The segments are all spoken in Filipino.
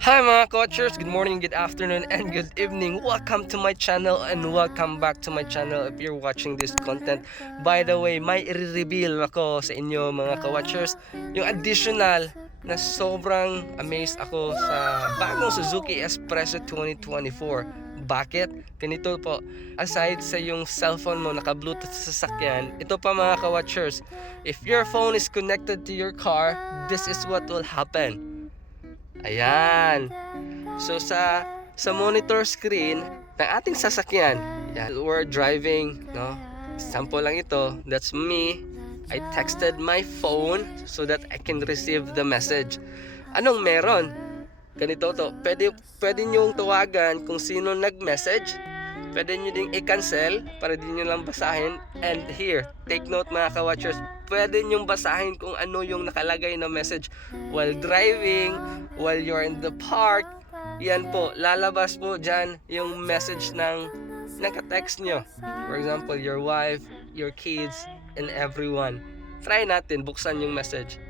Hi mga coachers, good morning, good afternoon, and good evening. Welcome to my channel and welcome back to my channel if you're watching this content. By the way, may i-reveal ako sa inyo mga ka-watchers yung additional na sobrang amazed ako sa bagong Suzuki Espresso 2024. Bakit? Ganito po, aside sa yung cellphone mo naka-bluetooth sa sasakyan, ito pa mga ka-watchers, if your phone is connected to your car, this is what will happen. Ayan. So sa monitor screen ng ating sasakyan, yan, we're driving, no? Sample lang ito. That's me. I texted my phone so that I can receive the message. Anong meron? Ganito to. Pwede niyong tawagan kung sino nag-message. Pwede niyo ding i-cancel para di niyo lang basahin. And here, take note mga ka-watchers, pwede niyong basahin kung ano yung nakalagay na message while driving, while you're in the park. Yan po, lalabas po dyan yung message ng naka-text nyo. For example, your wife, your kids, and everyone. Try natin, buksan yung message.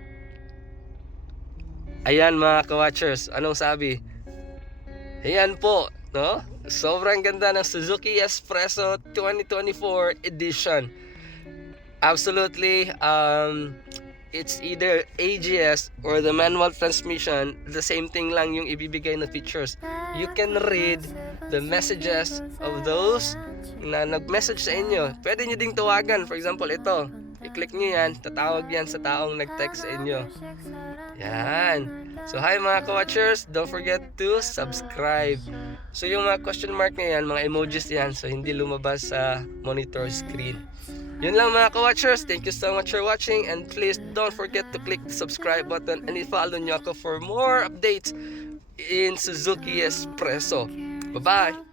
Ayan mga ka-watchers, anong sabi? Ayan po, no? Sobrang ganda ng Suzuki Espresso 2024 edition. Absolutely, it's either AGS or the manual transmission. The same thing lang yung ibibigay na features. You can read the messages of those na nag-message sa inyo. Pwede nyo ding tawagan. For example, ito. I-click nyo yan, tatawag yan sa taong nag-text sa inyo. Yan. So hi mga ka-watchers, don't forget to subscribe. So yung mga question mark na yan, mga emojis yan, so hindi lumabas sa monitor screen. Yun lang mga ka-watchers, thank you so much for watching, and please don't forget to click the subscribe button and i-follow nyo ako for more updates in Suzuki Espresso. Bye-bye!